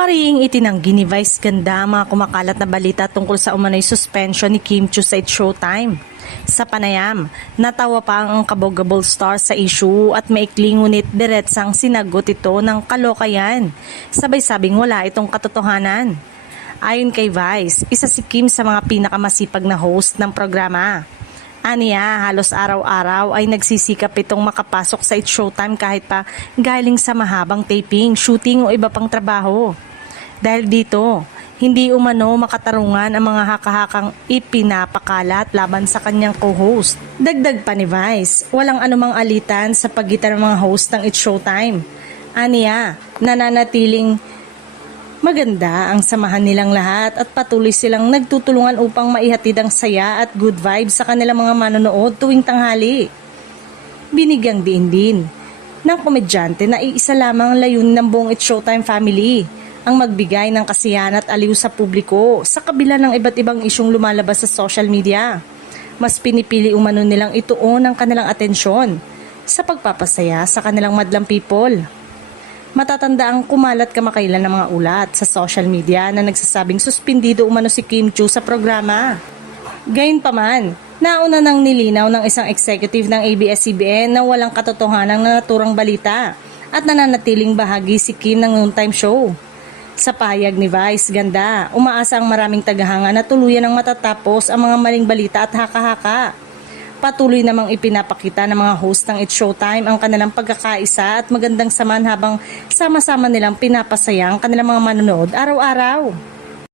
Mariing itinanggi ni Vice Ganda ang mga kumakalat na balita tungkol sa umano'y suspension ni Kim Chiu sa It's Showtime. Sa panayam, natawa pa ang kabogable star sa issue at maikli ngunit diretsang sinagot ito ng kalokayan. Sabay sabing wala itong katotohanan. Ayon kay Vice, isa si Kim sa mga pinakamasipag na host ng programa. Aniya, halos araw-araw ay nagsisikap itong makapasok sa It's Showtime kahit pa galing sa mahabang taping, shooting o iba pang trabaho. Dahil dito, hindi umano makatarungan ang mga haka-hakang ipinapakalat laban sa kanyang co-host. Dagdag pa ni Vice, walang anumang alitan sa pagitan ng mga host ng It's Showtime. Aniya, nananatiling maganda ang samahan nilang lahat at patuloy silang nagtutulungan upang maihatid ang saya at good vibes sa kanilang mga manonood tuwing tanghali. Binigyang diin din ng komedyante na iisa lamang layunin ng buong It's Showtime family, ang magbigay ng kasiyahan at aliw sa publiko sa kabila ng iba't ibang isyong lumalabas sa social media. Mas pinipili umano nilang ituon ang kanilang atensyon sa pagpapasaya sa kanilang madlang people. Matatanda ang kumalat kamakailan ng mga ulat sa social media na nagsasabing suspindido umano si Kim Chiu sa programa. Gayunpaman, nauna nang nilinaw ng isang executive ng ABS-CBN na walang katotohanan na naturang balita at nananatiling bahagi si Kim ng noontime show. Sa pahayag ni Vice Ganda, umaasa ang maraming tagahanga na tuluyan ng matatapos ang mga maling balita at haka-haka. Patuloy namang ipinapakita ng mga host ng It's Showtime ang kanilang pagkakaisa at magandang samahan habang sama-sama nilang pinapasaya ang kanilang mga manonood araw-araw.